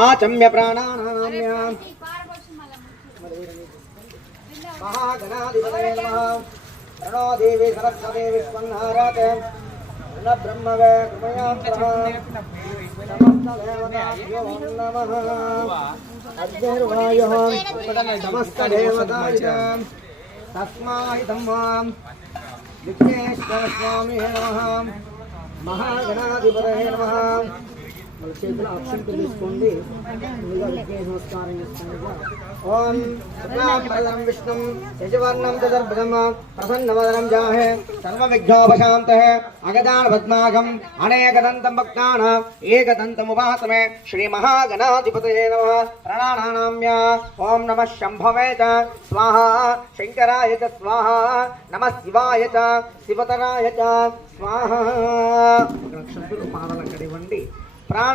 आचम्य प्राणानाम्य महागणाधिपतये नमः। प्रणो देवी सरस्वती विश्वन्नारते ब्रह्मवे कृपयां समस्तदेवताभ्यो नमः। अग्निर्वायुः समस्तदेवताय तस्मै तम्मां विघ्नेश्वर स्वामी नमः। महागणाधिपतये नमः। మన చేతుల ఆప్షన్ తీసుకోండి ముందుగా విఘ్నేశ్వర నమస్కారం చేస్తాను ఓం శుక్లాంబరధరం విష్ణుం యజవర్ణం చతుర్భుజం ప్రసన్నవదనం జాహే సర్వవిఘ్నోపశాంతః అగజాన పద్మాకం అనేకదంతం భక్తానాం ఏకదంతముపాసమే శ్రీ మహాగణాధిపతయే నమః ప్రణానామ్య ఓం నమః శంభవే చ స్వాహా శంకరాయ చ స్వాహా నమః శివాయ చ శివతరాయ చ స్వాహా. నక్షత్రులు పాదల కడివండి ప్రాణ